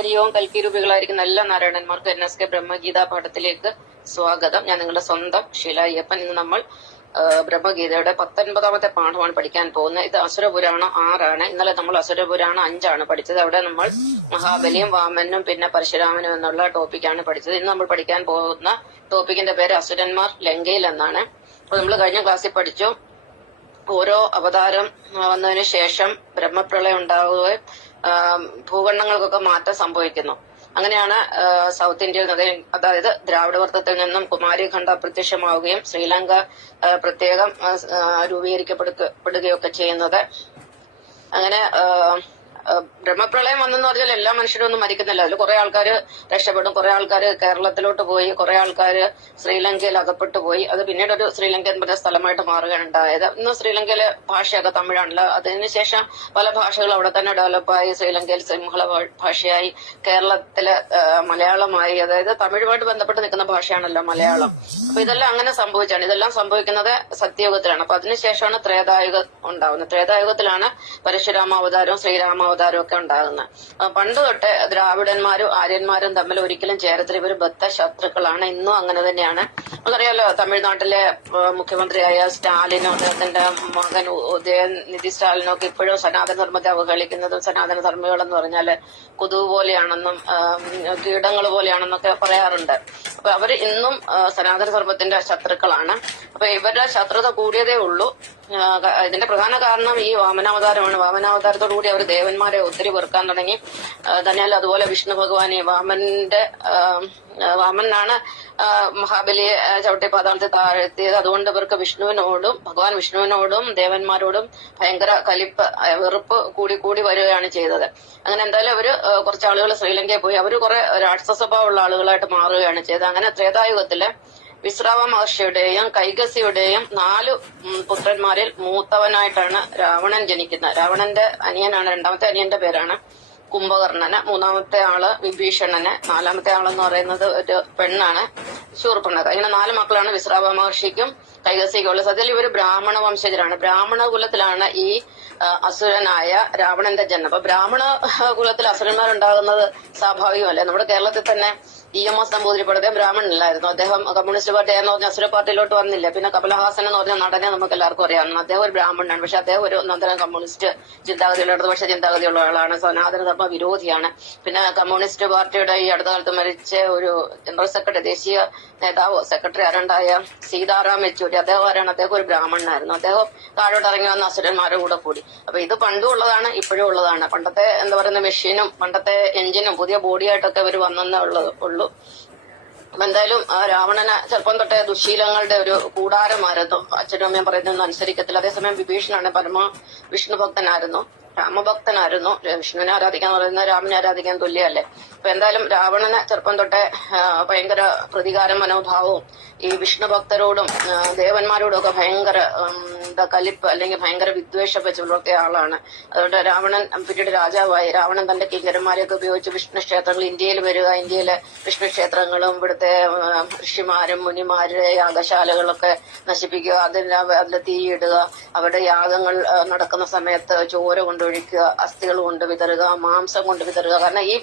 ഹരിയോം കൽക്കിരൂപികളായിരിക്കുന്ന നല്ല നാരായണന്മാർക്ക് എൻ എസ് കെ ബ്രഹ്മഗീത പാഠത്തിലേക്ക് സ്വാഗതം. ഞാൻ നിങ്ങളുടെ സ്വന്തം അയ്യപ്പൻ. ഇന്ന് നമ്മൾ ബ്രഹ്മഗീതയുടെ പത്തൊൻപതാമത്തെ പാഠമാണ് പഠിക്കാൻ പോകുന്നത്. ഇത് അസുരപുരാണം ആറാണ്. ഇന്നലെ നമ്മൾ അസുരപുരാണം അഞ്ചാണ് പഠിച്ചത്. അവിടെ നമ്മൾ മഹാബലിയും വാമനും പിന്നെ പരശുരാമനും എന്നുള്ള ടോപ്പിക്കാണ് പഠിച്ചത്. ഇന്ന് നമ്മൾ പഠിക്കാൻ പോകുന്ന ടോപ്പിക്കിന്റെ പേര് അസുരന്മാർ ലങ്കയിൽ എന്നാണ്. അപ്പൊ നമ്മൾ കഴിഞ്ഞ ക്ലാസ്സിൽ പഠിച്ചു. ഓരോ അവതാരം വന്നതിന് ശേഷം ബ്രഹ്മപ്രളയം ഉണ്ടാവുകയും ഭൂഖണ്ഡങ്ങൾക്കൊക്കെ മാറ്റം സംഭവിക്കുന്നു. അങ്ങനെയാണ് സൗത്ത് ഇന്ത്യയിൽ നിന്ന് അതായത് ദ്രാവിഡ വർത്തത്തിൽ നിന്നും കുമാരിഖണ്ഡ അപ്രത്യക്ഷമാവുകയും ശ്രീലങ്ക പ്രത്യേകം രൂപീകരിക്കപ്പെടുക്കപ്പെടുകയൊക്കെ ചെയ്യുന്നത്. അങ്ങനെ ബ്രഹ്മപ്രളയം വന്നെന്ന് പറഞ്ഞാൽ എല്ലാ മനുഷ്യരും ഒന്നും മരിക്കുന്നില്ല. അതിൽ കുറെ ആൾക്കാർ രക്ഷപ്പെടും. കുറെ ആൾക്കാർ കേരളത്തിലോട്ട് പോയി. കുറെ ആൾക്കാർ ശ്രീലങ്കയിൽ അകപ്പെട്ടു പോയി. അത് പിന്നീട് ഒരു ശ്രീലങ്ക എന്ന് പറഞ്ഞ സ്ഥലമായിട്ട് മാറുകയാണ് ഉണ്ടായത്. ഇന്ന് ശ്രീലങ്കയിലെ ഭാഷയൊക്കെ തമിഴാണല്ലോ. അതിനുശേഷം പല ഭാഷകൾ അവിടെ തന്നെ ഡെവലപ്പായി ശ്രീലങ്കയിൽ സിംഹള ഭാഷയായി. കേരളത്തിലെ മലയാളമായി. അതായത് തമിഴുമായിട്ട് ബന്ധപ്പെട്ട് നിൽക്കുന്ന ഭാഷയാണല്ലോ മലയാളം. അപ്പൊ ഇതെല്ലാം അങ്ങനെ സംഭവിച്ചാണ്. ഇതെല്ലാം സംഭവിക്കുന്നത് സത്യയുഗത്തിലാണ്. അപ്പൊ അതിനുശേഷമാണ് ത്രേതായുഗം ഉണ്ടാവുന്നത്. ത്രേതായുഗത്തിലാണ് പരശുരാമാവതാരവും ശ്രീരാമാവതാരവും ഒക്കെ ഉണ്ടാകുന്നത്. പണ്ട് തൊട്ട് ദ്രാവിഡന്മാരും ആര്യന്മാരും തമ്മിൽ ഒരിക്കലും ചേരത്തിൽ ഇവർ ബദ്ധ ശത്രുക്കളാണ് ഇന്നും അങ്ങനെ തന്നെയാണ്. നമുക്കറിയാലോ തമിഴ്നാട്ടിലെ മുഖ്യമന്ത്രിയായ സ്റ്റാലിനും അദ്ദേഹത്തിന്റെ മകൻ ഉദയനിധി സ്റ്റാലിനും ഒക്കെ ഇപ്പോഴും സനാതന ധർമ്മത്തെ അവഹേളിക്കുന്നതും സനാതന ധർമ്മികളെന്ന് പറഞ്ഞാൽ കൊതുക് പോലെയാണെന്നും കീടങ്ങൾ പോലെയാണെന്നൊക്കെ പറയാറുണ്ട്. അപ്പൊ അവർ ഇന്നും സനാതന ധർമ്മത്തിന്റെ ശത്രുക്കളാണ്. അപ്പൊ ഇവരുടെ ശത്രുത കൂടിയതേ ഉള്ളൂ. ഇതിന്റെ പ്രധാന കാരണം ഈ വാമനാവതാരമാണ്. വാമനാവതാരത്തോടു കൂടി അവർ ദേവന്മാരെ ഒത്തിരി വെറുക്കാൻ തുടങ്ങി. തന്നെ അതുപോലെ വിഷ്ണു ഭഗവാനെ വാമന്റെ വാമനാണ് മഹാബലിയെ ചവിട്ടി പാതാളത്തിൽ താഴ്ത്തിയത്. അതുകൊണ്ട് ഇവർക്ക് വിഷ്ണുവിനോടും ഭഗവാൻ വിഷ്ണുവിനോടും ദേവന്മാരോടും ഭയങ്കര കലിപ്പ് വെറുപ്പ് കൂടി കൂടി വരികയാണ് ചെയ്തത്. അങ്ങനെ എന്തായാലും അവർ കുറച്ച് ആളുകൾ ശ്രീലങ്കയിൽ പോയി. അവർ കുറെ രാക്ഷസ സ്വഭാവമുള്ള ആളുകളായിട്ട് മാറുകയാണ് ചെയ്തത്. അങ്ങനെ ത്രേതായുഗത്തിൽ വിശ്രാവ മഹർഷിയുടെയും കൈകസിയുടെയും നാലു പുത്രന്മാരിൽ മൂത്തവനായിട്ടാണ് രാവണൻ ജനിക്കുന്നത്. രാവണന്റെ അനിയനാണ് രണ്ടാമത്തെ അനിയന്റെ പേരാണ് കുംഭകർണന്. മൂന്നാമത്തെ ആൾ വിഭീഷണന്. നാലാമത്തെ ആളെന്ന് പറയുന്നത് ഒരു പെണ്ണാണ് ശൂർപ്പണക അങ്ങനെ നാല് മക്കളാണ് വിശ്രാവ മഹർഷിക്കും കൈകസിക്കും ഉള്ളത്. സത്യത്തിൽ ഇവർ ബ്രാഹ്മണ വംശജരാണ്. ബ്രാഹ്മണ കുലത്തിലാണ് ഈ അസുരനായ രാവണന്റെ ജന്മം. അപ്പൊ ബ്രാഹ്മണ കുലത്തിൽ അസുരന്മാരുണ്ടാകുന്നത് സ്വാഭാവികമല്ലേ? നമ്മുടെ കേരളത്തിൽ തന്നെ ഇ എം എസ് നമ്പൂതിരിപ്പടത്തെ അദ്ദേഹം ബ്രാഹ്മണനല്ലായിരുന്നു അദ്ദേഹം കമ്മ്യൂണിസ്റ്റ് പാർട്ടി എന്ന് പറഞ്ഞ അസുര പാർട്ടിയിലോട്ട് വന്നില്ല. പിന്നെ കമലഹാസൻ എന്ന് പറഞ്ഞ നടനെ നമുക്ക് എല്ലാവർക്കും അറിയാം. അദ്ദേഹം ഒരു ബ്രാഹ്മണനാണ്. പക്ഷെ അദ്ദേഹം ഒരു നന്ദന കമ്മ്യൂണിസ്റ്റ് ചിന്താഗതിയുള്ള ഇടതുപക്ഷ ചിന്താഗതിയുള്ള ആളാണ്. സനാതന ധർമ്മ വിരോധിയാണ്. പിന്നെ കമ്മ്യൂണിസ്റ്റ് പാർട്ടിയുടെ ഈ അടുത്ത കാലത്ത് മരിച്ച ഒരു ജനറൽ സെക്രട്ടറി ദേശീയ നേതാവ് സെക്രട്ടറി ആരുണ്ടായ സീതാറാം യെച്ചൂരി. അദ്ദേഹം ആരാണ്? അദ്ദേഹം ഒരു ബ്രാഹ്മണനായിരുന്നു. അദ്ദേഹം താഴോട്ട് ഇറങ്ങി വന്ന അസുരന്മാരുടെ കൂടെ കൂടി. അപ്പൊ ഇത് പണ്ടും ഉള്ളതാണ് ഇപ്പോഴും ഉള്ളതാണ്. പണ്ടത്തെ എന്താ പറയുന്ന മെഷീനും പണ്ടത്തെ എഞ്ചിനും പുതിയ ബോഡിയായിട്ടൊക്കെ ഇവർ വന്നെന്നേ ഉള്ളത് ഉള്ളൂ. അപ്പൊ എന്തായാലും രാവണന് ചെറുപ്പം തൊട്ടേ ദുശീലങ്ങളുടെ ഒരു കൂടാരമായിരുന്നു. അച്ഛനും അമ്മയും പറയുന്നതൊന്നും അനുസരിക്കത്തില്ല. അതേസമയം വിഭീഷണാണ് പരമ വിഷ്ണു ഭക്തനായിരുന്നു. രാമഭക്തനായിരുന്നു. വിഷ്ണുവിനെ ആരാധിക്കാൻ പറയുന്ന രാമനെ ആരാധിക്കാൻ തുല്യല്ലേ അപ്പൊ എന്തായാലും രാവണന് ചെറുപ്പം തൊട്ടേ ഭയങ്കര പ്രതികാര മനോഭാവവും ഈ വിഷ്ണു ഭക്തരോടും ദേവന്മാരോടും ഒക്കെ ഭയങ്കര എന്താ കലിപ്പ് അല്ലെങ്കിൽ ഭയങ്കര വിദ്വേഷം വെച്ച് ആളാണ്. അതുകൊണ്ട് രാവണൻ പിന്നീട് രാജാവായി. രാവണൻ തന്റെ കിങ്കരന്മാരെയൊക്കെ ഉപയോഗിച്ച് വിഷ്ണു ക്ഷേത്രങ്ങൾ ഇന്ത്യയിൽ വരിക ഇന്ത്യയിലെ വിഷ്ണു ക്ഷേത്രങ്ങളും ഇവിടുത്തെ ഋഷിമാരും മുനിമാരുടെ യാഗശാലകളൊക്കെ നശിപ്പിക്കുക അതിൽ അതിൽ തീയിടുക അവരുടെ യാഗങ്ങൾ നടക്കുന്ന സമയത്ത് ചോര കൊണ്ടൊഴിക്കുക അസ്ഥികൾ കൊണ്ട് വിതറുക മാംസം കൊണ്ട് വിതറുക. കാരണം ഈ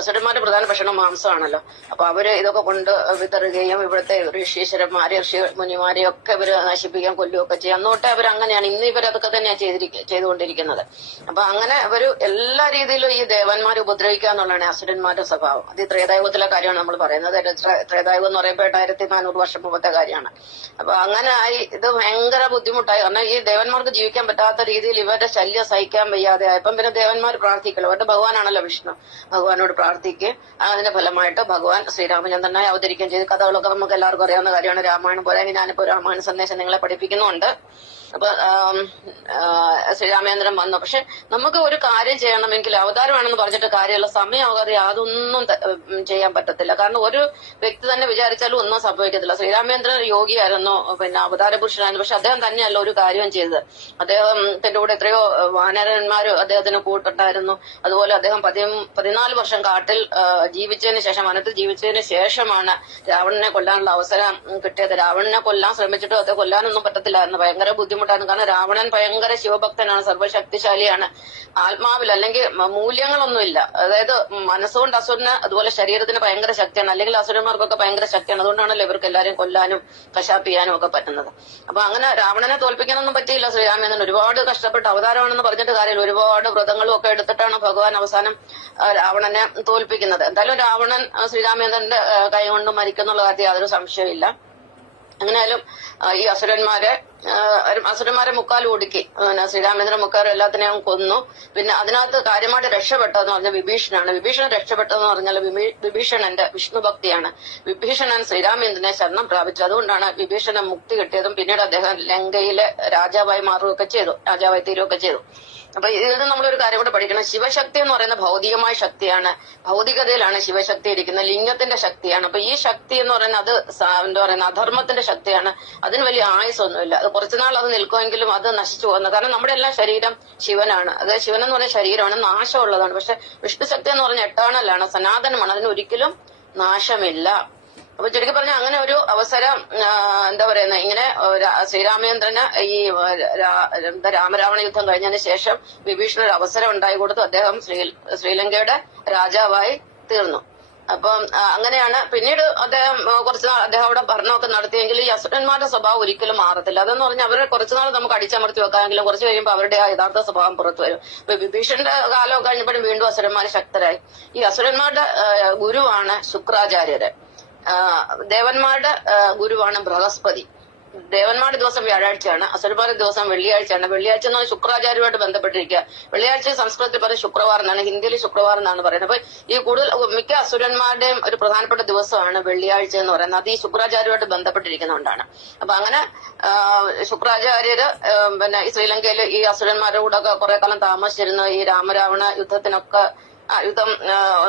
അസുരന്മാരുടെ പ്രധാന ഭക്ഷണം മാംസമാണല്ലോ. അപ്പൊ അവർ ഇതൊക്കെ കൊണ്ട് വിതറുകയും ഇവിടുത്തെ ഋഷീശ്വരന്മാരെ ഋഷി മുനിമാരെയും ഒക്കെ ഇവർ നശിപ്പിക്കാൻ കൊല്ലുകയൊക്കെ ചെയ്യും. അന്നോട്ടെ അവർ അങ്ങനെയാണ്. ഇന്ന് ഇവർ അതൊക്കെ തന്നെയാണ് ചെയ്തിരിക്ക ചെയ്തുകൊണ്ടിരിക്കുന്നത്. അപ്പൊ അങ്ങനെ ഒരു എല്ലാ രീതിയിലും ഈ ദേവന്മാരെ ഉപദ്രവിക്കുക എന്നുള്ളതാണ് അസുരന്മാരുടെ സ്വഭാവം. അത് ഈ ത്രേതായുഗത്തിലെ കാര്യമാണ് നമ്മൾ പറയുന്നത്. ത്രേതായുഗം എന്ന് പറയുമ്പോൾ എട്ടായിരത്തി നാനൂറ് വർഷം മുമ്പത്തെ കാര്യമാണ്. അപ്പൊ അങ്ങനെ ആയി ഇത് ഭയങ്കര ബുദ്ധിമുട്ടായി. കാരണം ഈ ദേവന്മാർക്ക് ജീവിക്കാൻ പറ്റാത്ത രീതിയിൽ ഇവരുടെ ശല്യം സഹിക്കാൻ വയ്യാതെ ആയപ്പം പിന്നെ ദേവന്മാർ പ്രാർത്ഥിക്കല്ലോ. അവരുടെ ഭഗവാനാണല്ലോ വിഷ്ണു. ഭഗവാനോട് പ്രാർത്ഥിക്കുക അതിന്റെ ഫലമായിട്ട് ഭഗവാൻ ശ്രീരാമചന്ദ്രനായി അവതരിക്കുകയും ചെയ്തു. കഥകളൊക്കെ നമുക്ക് എല്ലാവർക്കും അറിയാവുന്ന കാര്യമാണ്. രാമായണം പോലെ ഞാനിപ്പോ രാമായണ സന്ദേശം നിങ്ങളെ പഠിപ്പിക്കുന്നുണ്ട്. അപ്പൊ ശ്രീരാമചന്ദ്രൻ വന്നു. പക്ഷെ നമുക്ക് ഒരു കാര്യം ചെയ്യണമെങ്കിൽ അവതാരമാണെന്ന് പറഞ്ഞിട്ട് കാര്യമുള്ള സമയമാകാതെ അതൊന്നും ചെയ്യാൻ പറ്റത്തില്ല. കാരണം ഒരു വ്യക്തി തന്നെ വിചാരിച്ചാലും ഒന്നും സംഭവിക്കത്തില്ല. ശ്രീരാമചന്ദ്രൻ യോഗിയായിരുന്നു. പിന്നെ അവതാര പുരുഷനായിരുന്നു പക്ഷെ അദ്ദേഹം തന്നെയല്ല ഒരു കാര്യം ചെയ്തത്. അദ്ദേഹത്തിന്റെ കൂടെ എത്രയോ വാനരന്മാര് അദ്ദേഹത്തിന് കൂട്ടുണ്ടായിരുന്നു. അതുപോലെ അദ്ദേഹം പതി പതിനാല് വർഷം കാട്ടിൽ ജീവിച്ചതിന് ശേഷം വനത്തിൽ ജീവിച്ചതിന് ശേഷമാണ് രാവണനെ കൊല്ലാനുള്ള അവസരം കിട്ടിയത്. രാവണനെ കൊല്ലാൻ ശ്രമിച്ചിട്ട് അത് കൊല്ലാനൊന്നും പറ്റത്തില്ലായിരുന്നു. ഭയങ്കര ബുദ്ധിമുട്ട് ബുദ്ധിമുട്ടായിരുന്നു. കാരണം രാവണൻ ഭയങ്കര ശിവഭക്തനാണ് സർവശക്തിശാലിയാണ്. ആത്മാവിൽ അല്ലെങ്കിൽ മൂല്യങ്ങളൊന്നുമില്ല. അതായത് മനസ്സുകൊണ്ട് അസുരന് അതുപോലെ ശരീരത്തിന് ഭയങ്കര ശക്തിയാണ്. അല്ലെങ്കിൽ അസുരന്മാർക്കൊക്കെ ഭയങ്കര ശക്തിയാണ്. അതുകൊണ്ടാണല്ലോ ഇവർക്ക് എല്ലാവരും കൊല്ലാനും കശാപ്പ് ചെയ്യാനും ഒക്കെ പറ്റുന്നത്. അപ്പൊ അങ്ങനെ രാവണനെ തോൽപ്പിക്കാനൊന്നും പറ്റിയില്ല ശ്രീരാമേന്ദ്രൻ. ഒരുപാട് കഷ്ടപ്പെട്ട് അവതാരമാണെന്ന് പറഞ്ഞിട്ട് കാര്യമില്ല. ഒരുപാട് വ്രതങ്ങളും ഒക്കെ എടുത്തിട്ടാണ് ഭഗവാൻ അവസാനം രാവണനെ തോൽപ്പിക്കുന്നത്. എന്തായാലും രാവണൻ ശ്രീരാമേന്ദ്രന്റെ കൈ കൊണ്ട് മരിക്കുന്നുള്ള കാര്യത്തിൽ യാതൊരു സംശയമില്ല അങ്ങനെയാലും ഈ അസുരന്മാരെ അസുരന്മാരെ മുക്കാൽ ഒടുക്കി. ശ്രീരാമേന്ദ്രൻ മുക്കാലും എല്ലാത്തിനെയും കൊന്നു. പിന്നെ അതിനകത്ത് കാര്യമായിട്ട് രക്ഷപ്പെട്ടതെന്ന് പറഞ്ഞാൽ വിഭീഷണാണ് വിഭീഷണൻ രക്ഷപ്പെട്ടതെന്ന് പറഞ്ഞാൽ വിഭീഷണന്റെ വിഷ്ണു ഭക്തിയാണ്. വിഭീഷണൻ ശ്രീരാമേന്ദ്രനെ ശരണം പ്രാപിച്ചു. അതുകൊണ്ടാണ് വിഭീഷണൻ മുക്തി കിട്ടിയതും പിന്നീട് അദ്ദേഹം ലങ്കയിലെ രാജാവായി മാറുകയൊക്കെ ചെയ്തു. രാജാവായി തീരുകയൊക്കെ ചെയ്തു. അപ്പൊ ഇതിൽ നമ്മളൊരു കാര്യം കൂടെ പഠിക്കണം. ശിവശക്തി എന്ന് പറയുന്ന ഭൗതികമായ ശക്തിയാണ്. ഭൗതികതയിലാണ് ശിവശക്തി ഇരിക്കുന്നത്. ലിംഗത്തിന്റെ ശക്തിയാണ്. അപ്പൊ ഈ ശക്തി എന്ന് പറയുന്നത് അത് എന്താ പറയുന്ന അധർമ്മത്തിന്റെ ശക്തിയാണ്. അതിന് വലിയ ആയുസൊന്നുമില്ല. അത് കുറച്ചുനാൾ അത് നിൽക്കുമെങ്കിലും അത് നശിച്ചു പോകുന്നത് കാരണം നമ്മുടെ എല്ലാ ശരീരം ശിവനാണ്. അതായത് ശിവൻ എന്ന് പറയുന്ന ശരീരമാണ് നാശമുള്ളതാണ്. പക്ഷെ വിഷ്ണു ശക്തി എന്ന് പറഞ്ഞ എട്ടാണല്ലാണ് സനാതനമാണ്. അതിന് ഒരിക്കലും നാശമില്ല. അപ്പൊ ചുരുക്കി പറഞ്ഞ അങ്ങനെ ഒരു അവസരം എന്താ പറയുന്നത് ഇങ്ങനെ ശ്രീരാമചന്ദ്രന് ഈ രാമരാവണ യുദ്ധം കഴിഞ്ഞതിന് ശേഷം വിഭീഷണ അവസരം ഉണ്ടായി കൊടുത്തു. അദ്ദേഹം ശ്രീ ശ്രീലങ്കയുടെ രാജാവായി തീർന്നു. അപ്പം അങ്ങനെയാണ്. പിന്നീട് അദ്ദേഹം കുറച്ച് നാൾ അദ്ദേഹം അവിടെ ഭരണമൊക്കെ നടത്തിയെങ്കിൽ ഈ അസുരന്മാരുടെ സ്വഭാവം ഒരിക്കലും മാറത്തില്ല. അതെന്ന് പറഞ്ഞാൽ അവരെ കുറച്ചുനാൾ നമുക്ക് അടിച്ചമർത്തി വെക്കാമെങ്കിലും കുറച്ച് കഴിയുമ്പോൾ അവരുടെ ആ യഥാർത്ഥ സ്വഭാവം പുറത്തു വരും. ഇപ്പൊ വിഭീഷണന്റെ കാലം കഴിഞ്ഞപ്പോഴും വീണ്ടും അസുരന്മാർ ശക്തരായി. ഈ അസുരന്മാരുടെ ഗുരുവാണ് ശുക്രാചാര്യര്. ദേവന്മാരുടെ ഗുരുവാണ് ബൃഹസ്പതി. ദേവന്മാരുടെ ദിവസം വ്യാഴാഴ്ചയാണ്. അസുരന്മാരുടെ ദിവസം വെള്ളിയാഴ്ചയാണ്. വെള്ളിയാഴ്ച എന്ന് പറഞ്ഞാൽ ശുക്രാചാര്യമായിട്ട് ബന്ധപ്പെട്ടിരിക്കുക. വെള്ളിയാഴ്ച സംസ്കൃതത്തിൽ പറയുന്നത് ശുക്രവാർ എന്നാണ്. ഹിന്ദിയിൽ ശുക്രവാർ എന്നാണ് പറയുന്നത്. അപ്പൊ ഈ കൂടുതൽ മിക്ക അസുരന്മാരുടെയും ഒരു പ്രധാനപ്പെട്ട ദിവസമാണ് വെള്ളിയാഴ്ച എന്ന് പറയുന്നത്. അത് ഈ ശുക്രാചാര്യമായിട്ട് ബന്ധപ്പെട്ടിരിക്കുന്നതുകൊണ്ടാണ്. അപ്പൊ അങ്ങനെ ശുക്രാചാര്യര് പിന്നെ ശ്രീലങ്കയിൽ ഈ അസുരന്മാരുടെ കൂടെ ഒക്കെ കുറെ കാലം താമസിച്ചിരുന്ന. ഈ രാമരാവണ യുദ്ധത്തിനൊക്കെ യുദ്ധം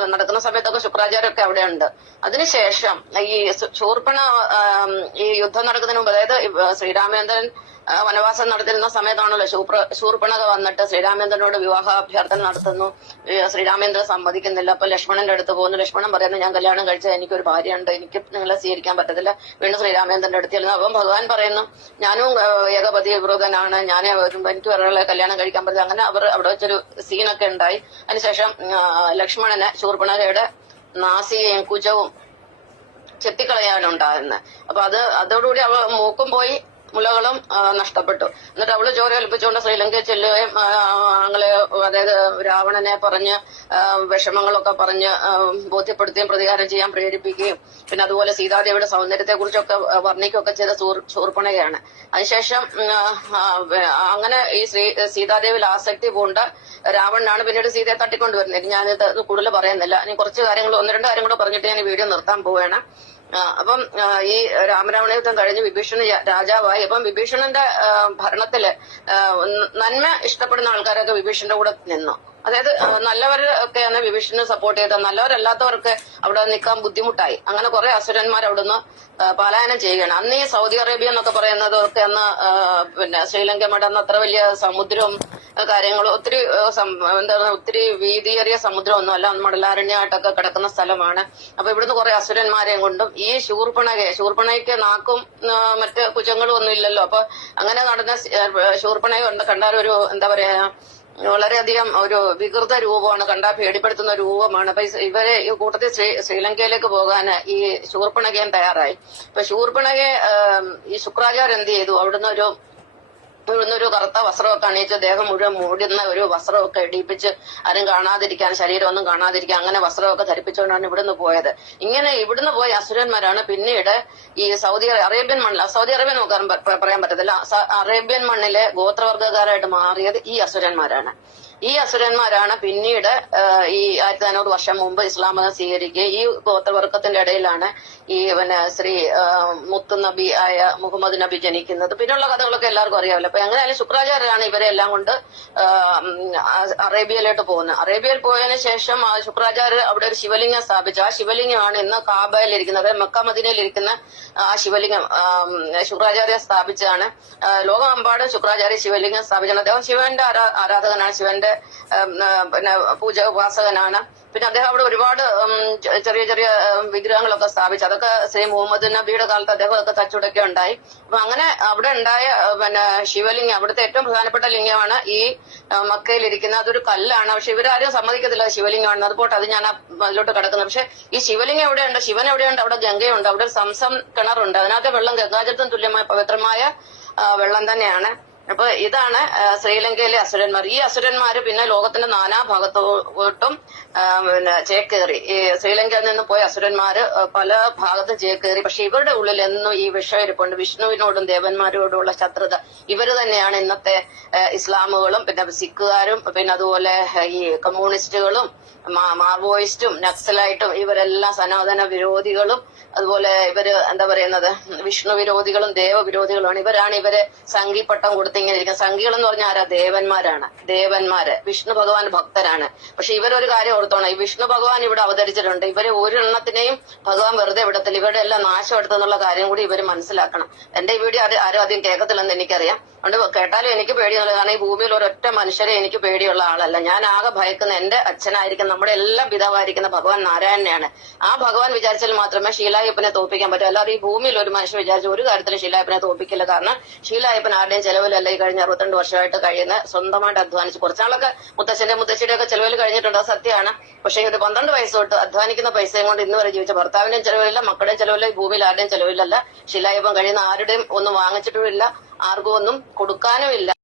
നടക്കുന്ന സമയത്തൊക്കെ ശുക്രാചാര്യൊക്കെ അവിടെ ഉണ്ട് അതിനുശേഷം ഈ ശൂർപ്പണ ഈ യുദ്ധം നടക്കുന്നതിന് മുമ്പ് അതായത് ശ്രീരാമേന്ദ്രൻ വനവാസം നടത്തിരുന്ന സമയത്താണല്ലോ ശൂപ്ര ശൂർപ്പണക വന്നിട്ട് ശ്രീരാമേന്ദ്രനോട് വിവാഹ അഭ്യർത്ഥന നടത്തുന്നു ശ്രീരാമേന്ദ്രൻ സമ്മതിക്കുന്നില്ല. അപ്പൊ ലക്ഷ്മണന്റെ അടുത്ത് പോകുന്നു. ലക്ഷ്മണൻ പറയുന്നു ഞാൻ കല്യാണം കഴിച്ച എനിക്കൊരു ഭാര്യയുണ്ട്. എനിക്ക് നിങ്ങളെ സ്വീകരിക്കാൻ പറ്റത്തില്ല. വീണ്ടും ശ്രീരാമേന്ദ്രന്റെ അടുത്ത് ചെല്ലുന്നു. അപ്പം ഭഗവാൻ പറയുന്നു ഞാനും ഏകപതി ഞാനേ ഞാൻ എനിക്ക് ഒരാളെ കല്യാണം കഴിക്കാൻ പറ്റില്ല അങ്ങനെ അവർ അവിടെ വെച്ചൊരു സീനൊക്കെ ഉണ്ടായി. അതിനുശേഷം ലക്ഷ്മണനെ ലക്ഷ്മണന് ശൂർപ്പണകയുടെ നാസികയും കുജവും ചെത്തിക്കളയാനുണ്ടായിരുന്നു. അപ്പൊ അത് അതോടുകൂടി അവ മൂക്കും പോയി. മുലകളും ആ, നഷ്ടപ്പെട്ടു. എന്നിട്ട് അവൾ ചോര കൽപ്പിച്ചുകൊണ്ട് ശ്രീലങ്കയിൽ ചെല്ലുകയും ആങ്ങളെ അതായത് രാവണനെ പറഞ്ഞ് വിഷമങ്ങളൊക്കെ പറഞ്ഞ് ബോധ്യപ്പെടുത്തുകയും പ്രതികാരം ചെയ്യാൻ പ്രേരിപ്പിക്കുകയും പിന്നെ അതുപോലെ സീതാദേവിയുടെ സൗന്ദര്യത്തെ കുറിച്ചൊക്കെ വർണിക്കുകയൊക്കെ ചെയ്ത ശൂർ- ശൂർപ്പണകയാണ് അതിനുശേഷം അങ്ങനെ ഈ ശ്രീ സീതാദേവിയിൽ ആസക്തി പൂണ്ട രാവണനാണ് പിന്നീട് സീതയെ തട്ടിക്കൊണ്ടുവരുന്നത്. ഞാനിത് കൂടുതൽ പറയുന്നില്ല. ഇനി കുറച്ച് കാര്യങ്ങൾ ഒന്ന് രണ്ട് കാര്യം കൂടെ പറഞ്ഞിട്ട് ഞാൻ വീഡിയോ നിർത്താൻ പോവുകയാണ്. അപ്പം ഈ രാമരാവണ യുദ്ധം കഴിഞ്ഞ് വിഭീഷണ രാജാവായി. അപ്പം വിഭീഷണന്റെ ഭരണത്തിൽ നന്മ ഇഷ്ടപ്പെടുന്ന ആൾക്കാരൊക്കെ വിഭീഷണന്റെ കൂടെ നിന്നു. അതായത് നല്ലവരൊക്കെ ആണ് വിഭീഷണനെ സപ്പോർട്ട് ചെയ്തത് നല്ലവരല്ലാത്തവർക്ക് അവിടെ നിൽക്കാൻ ബുദ്ധിമുട്ടായി. അങ്ങനെ കുറെ അസുരന്മാർ അവിടുന്ന് പലായനം ചെയ്യുകയാണ്. അന്ന് ഈ സൗദി അറേബ്യ എന്നൊക്കെ പറയുന്നത് ഒക്കെ അന്ന് പിന്നെ ശ്രീലങ്ക മട അന്ന് അത്ര വലിയ സമുദ്രവും കാര്യങ്ങളും ഒത്തിരി എന്താ പറയുക ഒത്തിരി വീതിയേറിയ സമുദ്രമൊന്നും അല്ല അന്ന് മടലാരണ്യമായിട്ടൊക്കെ കിടക്കുന്ന സ്ഥലമാണ്. അപ്പൊ ഇവിടുന്ന് കുറെ അസുരന്മാരെയും കൊണ്ടും ഈ ശൂർപ്പണകെ ശൂർപ്പണയ്ക്ക് നാക്കും മറ്റ് കുജങ്ങളും ഒന്നും ഇല്ലല്ലോ. അപ്പൊ അങ്ങനെ നടന്ന ആ, കണ്ടാൽ ഒരു എന്താ പറയാ വളരെയധികം ഒരു വികൃത രൂപമാണ് കണ്ടാൽ പേടിപ്പെടുത്തുന്ന രൂപമാണ്. അപ്പൊ ഇവരെ ഈ കൂട്ടത്തിൽ ശ്രീ ശ്രീലങ്കയിലേക്ക് പോകാൻ ഈ ശൂർപ്പണകയും തയ്യാറായി. അപ്പൊ ശൂർപ്പണകെ ഈ ശുക്രാചാര്യ എന്ത് ചെയ്തു? അവിടുന്ന് ഒരു ഒരു കറുത്ത വസ്ത്രമൊക്കെ അണിയിച്ച് ദേഹം മുഴുവൻ മൂടുന്ന ഒരു വസ്ത്രമൊക്കെ ഇടിപ്പിച്ച് ആരും കാണാതിരിക്കാൻ ശരീരമൊന്നും കാണാതിരിക്കാൻ അങ്ങനെ വസ്ത്രമൊക്കെ ധരിപ്പിച്ചുകൊണ്ടാണ് ഇവിടുന്ന് പോയത്. ഇങ്ങനെ ഇവിടുന്ന് പോയ അസുരന്മാരാണ് പിന്നീട് ഈ സൗദി അറേബ്യൻ മണ്ണിൽ സൗദി അറേബ്യൻ നോക്കാൻ പറയാൻ പറ്റത്തില്ല. അറേബ്യൻ മണ്ണിലെ ഗോത്രവർഗക്കാരായിട്ട് മാറിയത് ഈ അസുരന്മാരാണ്. ഈ അസുരന്മാരാണ് പിന്നീട് ഈ ആയിരത്തി നാനൂറ് വർഷം മുമ്പ് ഇസ്ലാം മതം സ്വീകരിക്കുകയും ഈ ഗോത്രവർഗത്തിന്റെ ഇടയിലാണ് ഈ പിന്നെ ശ്രീ മുത്തു നബി ആയ മുഹമ്മദ് നബി ജനിക്കുന്നത്. പിന്നെയുള്ള കഥകളൊക്കെ എല്ലാവർക്കും അറിയാമല്ലോ. അപ്പൊ എങ്ങനെയായാലും ശുക്രാചാര്യരാണ് ഇവരെ എല്ലാം കൊണ്ട് അറേബ്യയിലോട്ട് പോകുന്നത്. അറേബ്യയിൽ പോയതിനു ശേഷം ശുക്രാചാര്യർ അവിടെ ഒരു ശിവലിംഗം സ്ഥാപിച്ചു. ആ ശിവലിംഗമാണ് ഇന്ന് കാബയിലിരിക്കുന്നത് മക്ക മദീനയിൽ ഇരിക്കുന്ന ആ ശിവലിംഗം ശുക്രാചാര്യ സ്ഥാപിച്ചതാണ്. ലോകമെമ്പാടും ശുക്രാചാര്യ ശിവലിംഗം സ്ഥാപിച്ചാണ് അദ്ദേഹം ശിവന്റെ ആരാ- ആരാധകനാണ്. ശിവന്റെ ആ, പിന്നെ പൂജ ഉപാസകനാണ്. പിന്നെ അദ്ദേഹം അവിടെ ഒരുപാട് ചെറിയ ചെറിയ വിഗ്രഹങ്ങളൊക്കെ സ്ഥാപിച്ചു. അതൊക്കെ ശ്രീ മുഹമ്മദ് നബിയുടെ കാലത്ത് അദ്ദേഹം ഒക്കെ തച്ചുടൊക്കെ ഉണ്ടായി. അപ്പൊ അങ്ങനെ അവിടെ ഉണ്ടായ പിന്നെ ശിവലിംഗം അവിടുത്തെ ഏറ്റവും പ്രധാനപ്പെട്ട ലിംഗമാണ് ഈ മക്കയിലിരിക്കുന്ന അതൊരു കല്ലാണ്. പക്ഷെ ഇവരാരും സമ്മതിക്കത്തില്ല ശിവലിംഗമാണ് അതുപോലെ അത് ഞാൻ അതിലോട്ട് കിടക്കുന്നത് പക്ഷെ ഈ ശിവലിംഗം എവിടെയുണ്ട്? ശിവൻ എവിടെയുണ്ട്? അവിടെ ഗംഗയുണ്ട്. അവിടെ ഒരു സംസം കിണറുണ്ട്. അതിനകത്തെ വെള്ളം ഗംഗാജലത്തിന് തുല്യമായ പവിത്രമായ വെള്ളം തന്നെയാണ്. അപ്പൊ ഇതാണ് ശ്രീലങ്കയിലെ അസുരന്മാർ. ഈ അസുരന്മാര് പിന്നെ ലോകത്തിന്റെ നാനാ ഭാഗത്തോട്ടും പിന്നെ ചേക്കേറി. ഈ ശ്രീലങ്കയിൽ നിന്ന് പോയ അസുരന്മാര് പല ഭാഗത്തും ചേക്കേറി. പക്ഷെ ഇവരുടെ ഉള്ളിൽ എന്നും ഈ വിഷം ഇരിപ്പുണ്ട് വിഷ്ണുവിനോടും ദേവന്മാരോടുമുള്ള ശത്രുത. ഇവർ തന്നെയാണ് ഇന്നത്തെ ഇസ്ലാമുകളും പിന്നെ സിഖുകാരും പിന്നെ അതുപോലെ ഈ കമ്മ്യൂണിസ്റ്റുകളും മാർവോയിസ്റ്റും നക്സലായിട്ടും ഇവരെല്ലാം സനാതന വിരോധികളും അതുപോലെ ഇവർ എന്താ പറയുന്നത്? വിഷ്ണു വിരോധികളും ദേവവിരോധികളുമാണ് ഇവരാണ് ഇവരെ സംഘി പട്ടം കൊടുത്ത് ഇങ്ങനെ സംഘികൾ എന്ന് പറഞ്ഞാൽ ആരാ? ദേവന്മാരാണ്. ദേവന്മാര്. വിഷ്ണു ഭഗവാൻ ഭക്തരാണ്. പക്ഷെ ഇവരൊരു കാര്യം ഓർത്തോണം. ഈ വിഷ്ണു ഭഗവാൻ ഇവിടെ അവതരിച്ചിട്ടുണ്ട്. ഇവരെ ഒരെണ്ണത്തിനെയും ഭഗവാൻ വെറുതെ വിടത്തില്ല. ഇവരുടെ എല്ലാം നാശം എടുത്തെന്നുള്ള കാര്യം കൂടി ഇവർ മനസ്സിലാക്കണം. എന്റെ ഈ വീഡിയോ ആരും ആരും അധികം കേൾക്കത്തില്ലെന്ന് എനിക്കറിയാം. അതുകൊണ്ട് കേട്ടാലും എനിക്ക് പേടിയുള്ളത് കാരണം ഈ ഭൂമിയിൽ ഒരൊറ്റ മനുഷ്യരെ എനിക്ക് പേടിയുള്ള ആളല്ല. ഞാൻ ആകെ ഭയക്കുന്ന എന്റെ അച്ഛനായിരിക്കും നമ്മുടെ എല്ലാം പിതാവായിരിക്കുന്ന ഭഗവാൻ നാരായണനെയാണ്. ആ ഭഗവാൻ വിചാരിച്ചാൽ മാത്രമേ ഷീലായപ്പനെ തോപ്പിക്കാൻ പറ്റൂ. അല്ലാതെ ഈ ഭൂമിയിൽ ഒരു മനുഷ്യൻ വിചാരിച്ച ഒരു കാര്യത്തിലും ഷീലായപ്പനെ തോപ്പിക്കില്ല കാരണം ഷീലായപ്പൻ ആരുടെയും ചെലവിലല്ല. ഈ കഴിഞ്ഞ അറുപത്തിരണ്ട് വർഷമായിട്ട് കഴിയുന്ന സ്വന്തമായിട്ട് അധ്വാനിച്ച് കുറച്ചാളൊക്കെ മുത്തശ്ശന്റെ മുത്തശ്ശിയുടെ ഒക്കെ ചെലവിൽ കഴിഞ്ഞിട്ടുണ്ട് അത് സത്യമാണ്. പക്ഷേ ഒരു പന്ത്രണ്ട് വയസ്സ് തൊട്ട് അധ്വാനിക്കുന്ന പൈസയും കൊണ്ട് ഇന്ന് വരെ ജീവിച്ച ഭർത്താവിന്റെയും ചെലവില്ല മക്കളുടെയും ചെലവില്ല ഈ ഭൂമിയിൽ ആരുടെയും ചെലവില്ലല്ല ശിലായപ്പം കഴിയുന്ന ആരുടെയും ഒന്നും വാങ്ങിച്ചിട്ടുമില്ല ആർക്കും ഒന്നും കൊടുക്കാനുമില്ല.